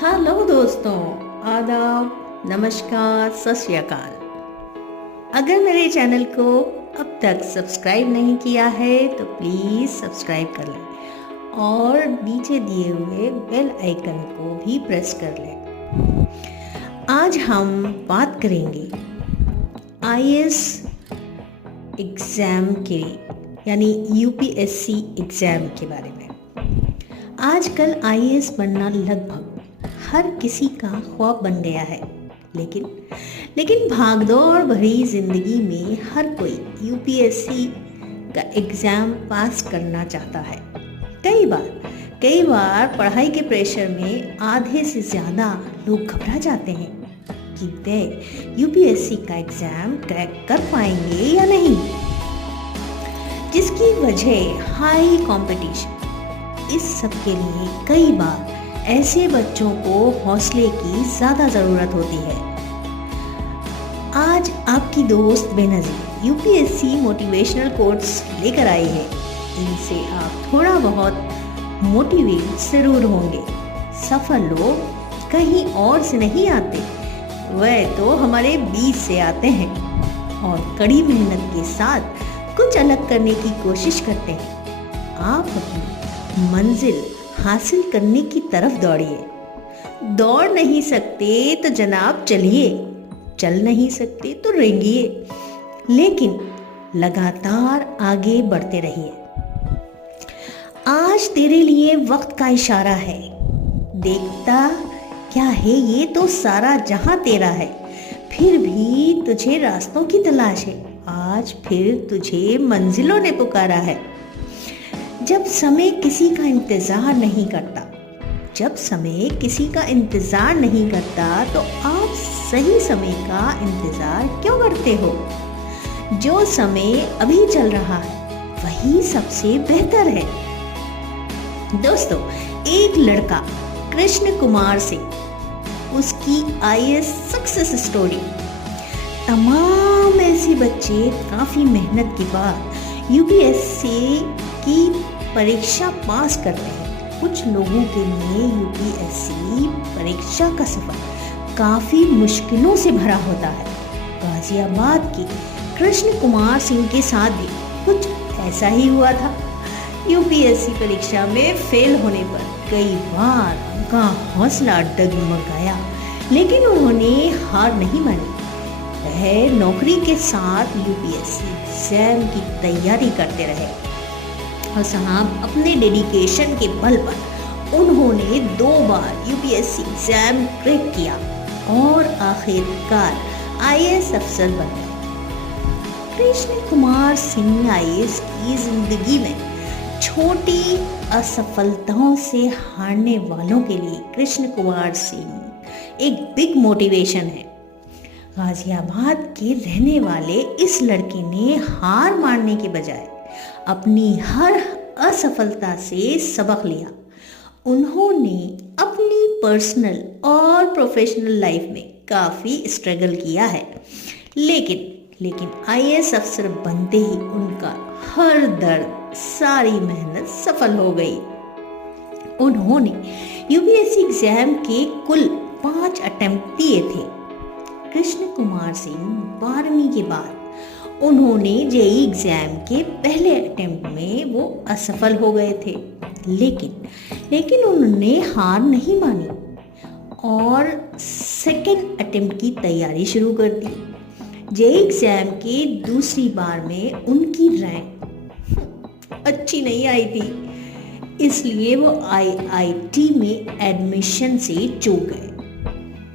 Hello दोस्तों, आदाब, नमस्कार, सत श्री अकाल। अगर मेरे चैनल को अब तक सब्सक्राइब नहीं किया है तो प्लीज़ सब्सक्राइब कर लें और नीचे दिए हुए बेल आइकन को भी प्रेस कर लें। आज हम बात करेंगे आईएएस एग्ज़ाम के यानी यूपीएससी एग्ज़ाम के बारे में। आजकल आईएएस बनना लगभग हर किसी का ख्वाब बन गया है, लेकिन भागदौड़ भरी जिंदगी में हर कोई यूपीएससी का एग्ज़ाम पास करना चाहता है। कई बार पढ़ाई के प्रेशर में आधे से ज़्यादा लोग घबरा जाते हैं कि वे यूपीएससी का एग्ज़ाम क्रैक कर पाएंगे या नहीं, जिसकी वजह हाई कंपटीशन। इस सब के लिए कई बार ऐसे बच्चों को हौसले की ज़्यादा ज़रूरत होती है। आज आपकी दोस्त बेनज़ीर यूपीएससी मोटिवेशनल कोट्स लेकर आई है। इनसे आप थोड़ा बहुत मोटिवेट ज़रूर होंगे। सफल लोग कहीं और से नहीं आते, वह तो हमारे बीच से आते हैं और कड़ी मेहनत के साथ कुछ अलग करने की कोशिश करते हैं। आप अपनी मंजिल हासिल करने की तरफ दौड़िए। दौड़ नहीं सकते तो जनाब चलिए, चल नहीं सकते तो रेंगिए, लेकिन लगातार आगे बढ़ते रहिए। आज तेरे लिए वक्त का इशारा है। देखता क्या है, ये तो सारा जहां तेरा है। फिर भी तुझे रास्तों की तलाश है। आज फिर तुझे मंजिलों ने पुकारा है। जब समय किसी का इंतज़ार नहीं करता तो आप सही समय का इंतज़ार क्यों करते हो? जो समय अभी चल रहा है वही सबसे बेहतर है। दोस्तों, एक लड़का कृष्ण कुमार सिंह, उसकी आईएएस सक्सेस स्टोरी। तमाम ऐसे बच्चे काफ़ी मेहनत के बाद यूपीएससी की परीक्षा पास करते हैं। कुछ लोगों के लिए यूपीएससी परीक्षा का सफर काफ़ी मुश्किलों से भरा होता है। गाजियाबाद के कृष्ण कुमार सिंह के साथ भी कुछ ऐसा ही हुआ था। यूपीएससी परीक्षा में फेल होने पर कई बार उनका हौसला डगमगाया, लेकिन उन्होंने हार नहीं मानी। वह नौकरी के साथ यूपीएससी एग्जाम की तैयारी करते रहे और साहब अपने डेडिकेशन के बल पर उन्होंने 2 बार यूपीएससी एग्जाम क्रैक किया और आखिरकार आईएएस अफसर बन गए। कृष्ण कुमार सिंह आईएएस की जिंदगी में छोटी असफलताओं से हारने वालों के लिए कृष्ण कुमार सिंह एक बिग मोटिवेशन है। गाजियाबाद के रहने वाले इस लड़के ने हार मानने के बजाय अपनी हर असफलता से सबक लिया। उन्होंने अपनी पर्सनल और प्रोफेशनल लाइफ में काफ़ी स्ट्रगल किया है, लेकिन आईएएस अफसर बनते ही उनका हर दर्द, सारी मेहनत सफल हो गई। उन्होंने यूपीएससी एग्जाम के कुल 5 अटेम्प्ट दिए थे। कृष्ण कुमार सिंह 12वीं के बाद उन्होंने जेईई एग्जाम के पहले अटेम्प्ट में वो असफल हो गए थे, लेकिन उन्होंने हार नहीं मानी और सेकंड अटेम्प्ट की तैयारी शुरू कर दी। जेईई एग्जाम के दूसरी बार में उनकी रैंक अच्छी नहीं आई थी, इसलिए वो आईआईटी में एडमिशन से चूक गए।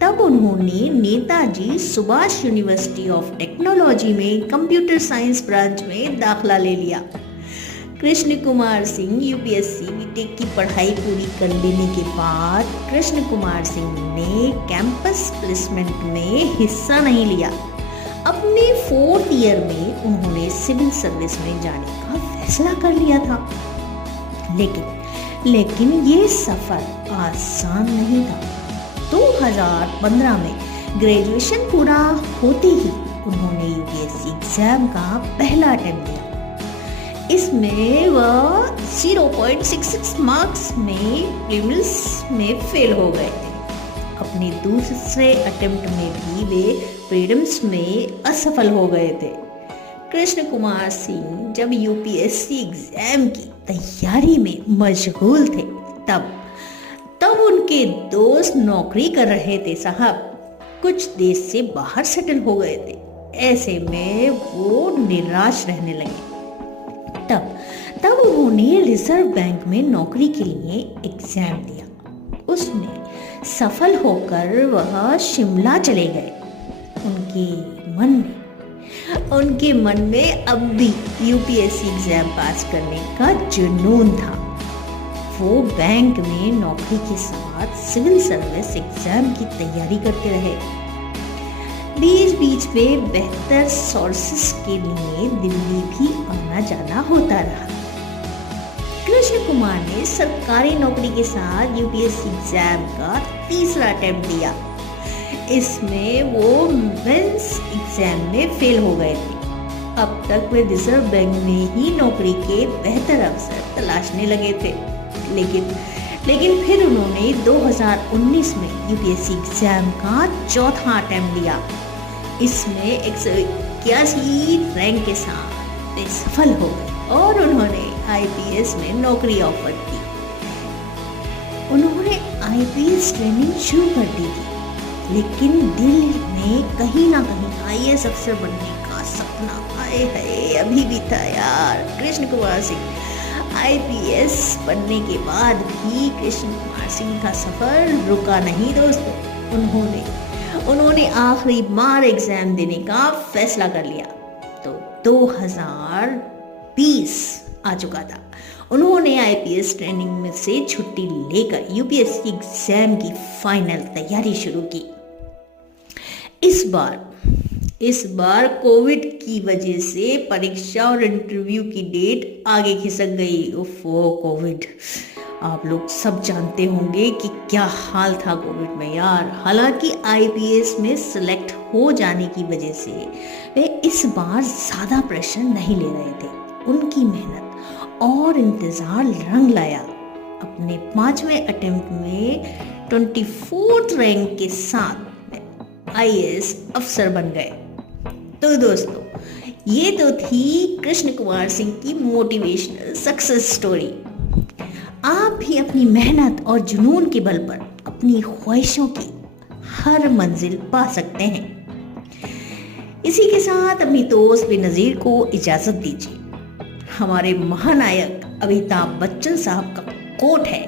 तब उन्होंने Netaji Subhash university of technology में कंप्यूटर साइंस ब्रांच में दाखला ले लिया। कृष्ण कुमार सिंह यूपीएससी बीटेक की पढ़ाई पूरी कर लेने के बाद कृष्ण कुमार सिंह ने कैंपस प्लेसमेंट में हिस्सा नहीं लिया। अपने 4th ईयर में उन्होंने सिविल सर्विस में जाने का फैसला कर लिया था, लेकिन ये सफ़र आसान नहीं था। 2015 में ग्रेजुएशन पूरा होते ही उन्होंने यूपीएससी एग्जाम का पहला अटेम्प्ट दिया। इसमें वह 0.66 मार्क्स में प्रीलिम्स में फेल हो गए थे। अपने दूसरे अटेम्प्ट में भी वे प्रीलिम्स में असफल हो गए थे। कृष्ण कुमार सिंह जब यूपीएससी एग्जाम की तैयारी में मशगूल थे तब उनके दोस्त नौकरी कर रहे थे साहब, कुछ देश से बाहर सेटल हो गए थे। ऐसे में वो निराश रहने लगे। तब उन्होंने रिजर्व बैंक में नौकरी के लिए एग्जाम दिया। उसमें सफल होकर वह शिमला चले गए। उनके मन में अब भी यूपीएससी एग्जाम पास करने का जुनून था। वो बैंक में नौकरी के साथ सिविल सर्विस एग्जाम की तैयारी करते रहे। बीच में बेहतर सोर्सेस के लिए दिल्ली भी आना जाना होता रहा। कृष्ण कुमार ने सरकारी नौकरी के साथ यूपीएससी एग्जाम का तीसरा अटेम्प्ट दिया। इसमें वो मेंस एग्जाम में फेल हो गए थे। अब तक वे रिजर्व बैंक में ही नौकरी के बेहतर अवसर तलाशने लगे थे, लेकिन फिर उन्होंने 2019 में यूपीएससी एग्जाम का चौथा अटेम्प्ट दिया। इसमें 181 रैंक के साथ वे सफल हो गए और उन्होंने आईपीएस में नौकरी ऑफर की। उन्होंने आईपीएस ट्रेनिंग शुरू कर दी थी, लेकिन दिल में कहीं ना कहीं आईएएस अफसर बनने का सपना अभी भी था यार। कृष्ण कुमार सिंह आईपीएस बनने के बाद भी कृष्ण कुमार सिंह का सफर रुका नहीं दोस्तों। उन्होंने आखिरी बार एग्जाम देने का फैसला कर लिया तो 2020 आ चुका था। उन्होंने आईपीएस ट्रेनिंग में से छुट्टी लेकर यूपीएससी एग्जाम की फाइनल तैयारी शुरू की। इस बार कोविड की वजह से परीक्षा और इंटरव्यू की डेट आगे खिसक गई। कोविड, आप लोग सब जानते होंगे कि क्या हाल था कोविड में यार। हालांकि आईपीएस में सिलेक्ट हो जाने की वजह से वे इस बार ज्यादा प्रेशर नहीं ले रहे थे। उनकी मेहनत और इंतजार रंग लाया। अपने 5वें अटेम्प्ट में 24th रैंक के साथ आईएएस अफसर बन गए। तो दोस्तों, ये तो थी कृष्ण कुमार सिंह की मोटिवेशनल सक्सेस स्टोरी। आप भी अपनी मेहनत और जुनून के बल पर अपनी ख्वाहिशों की हर मंजिल पा सकते हैं। इसी के साथ अपनी दोस्त बेनज़ीर को इजाजत दीजिए। हमारे महानायक अमिताभ बच्चन साहब का कोट है,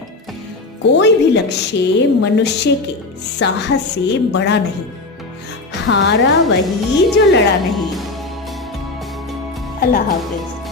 कोई भी लक्ष्य मनुष्य के साहस से बड़ा नहीं, हारा वही जो लड़ा नहीं। अल्लाह हाफिज।